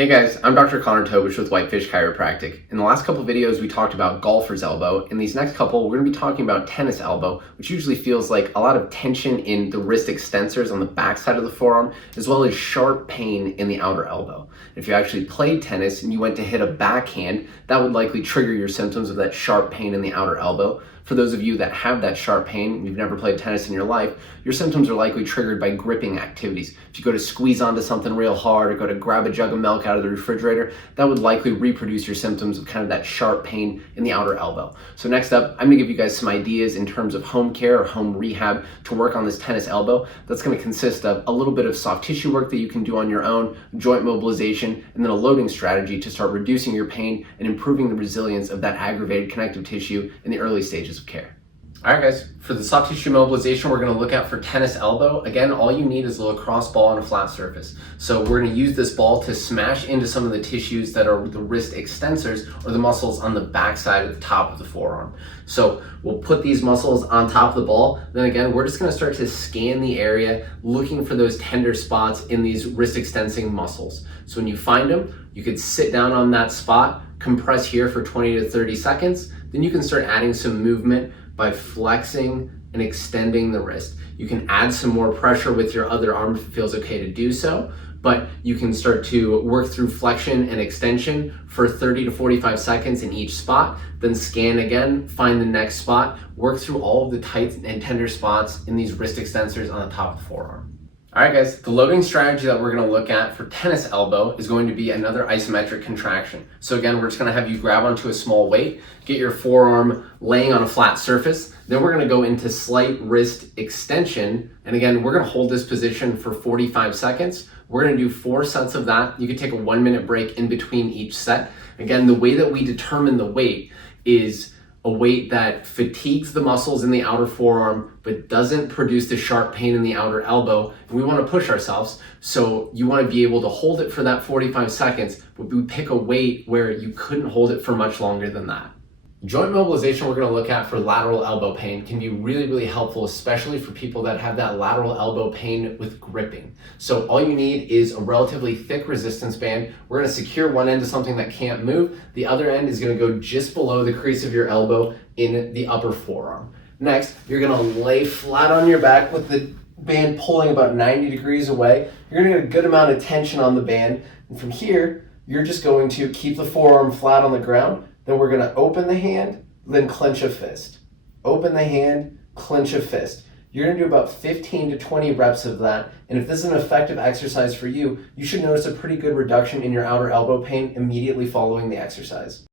Hey guys, I'm Dr. Tobisch with Whitefish Chiropractic. In the last couple videos we talked about golfer's elbow. In these next couple we're going to be talking about tennis elbow, which usually feels like a lot of tension in the wrist extensors on the back side of the forearm, as well as sharp pain in the outer elbow. If you actually played tennis and you went to hit a backhand, that would likely trigger your symptoms of that sharp pain in the outer elbow. For those of you that have that sharp pain and you've never played tennis in your life, your symptoms are likely triggered by gripping activities. If you go to squeeze onto something real hard or go to grab a jug of milk out of the refrigerator, that would likely reproduce your symptoms of kind of that sharp pain in the outer elbow. So next up, I'm gonna give you guys some ideas in terms of home care or home rehab to work on this tennis elbow. That's gonna consist of a little bit of soft tissue work that you can do on your own, joint mobilization, and then a loading strategy to start reducing your pain and improving the resilience of that aggravated connective tissue in the early stages of care. All right guys, for the soft tissue mobilization we're going to look at for tennis elbow, again, all you need is a lacrosse ball on a flat surface. So we're going to use this ball to smash into some of the tissues that are the wrist extensors or the muscles on the back side at the top of the forearm. So we'll put these muscles on top of the ball. Then again, we're just going to start to scan the area looking for those tender spots in these wrist extensing muscles. So when you find them, you could sit down on that spot, compress here for 20 to 30 seconds. Then you can start adding some movement by flexing and extending the wrist. You can add some more pressure with your other arm if it feels okay to do so, but you can start to work through flexion and extension for 30 to 45 seconds in each spot, then scan again, find the next spot, work through all of the tight and tender spots in these wrist extensors on the top of the forearm. All right guys, the loading strategy that we're gonna look at for tennis elbow is going to be another isometric contraction. So again, we're just gonna have you grab onto a small weight, get your forearm laying on a flat surface, then we're gonna go into slight wrist extension, and again, we're gonna hold this position for 45 seconds. We're gonna do 4 sets of that. You can take a 1-minute break in between each set. Again, the way that we determine the weight is a weight that fatigues the muscles in the outer forearm but doesn't produce the sharp pain in the outer elbow. And we want to push ourselves, so you want to be able to hold it for that 45 seconds, but we pick a weight where you couldn't hold it for much longer than that. Joint mobilization we're going to look at for lateral elbow pain can be really helpful, especially for people that have that lateral elbow pain with gripping. So all you need is a relatively thick resistance band. We're going to secure one end to something that can't move. The other end is going to go just below the crease of your elbow in the upper forearm. Next, you're going to lay flat on your back with the band pulling about 90 degrees away. You're going to get a good amount of tension on the band. And from here, you're just going to keep the forearm flat on the ground. Then we're going to open the hand, then clench a fist. Open the hand, clench a fist. You're going to do about 15 to 20 reps of that. And if this is an effective exercise for you, you should notice a pretty good reduction in your outer elbow pain immediately following the exercise.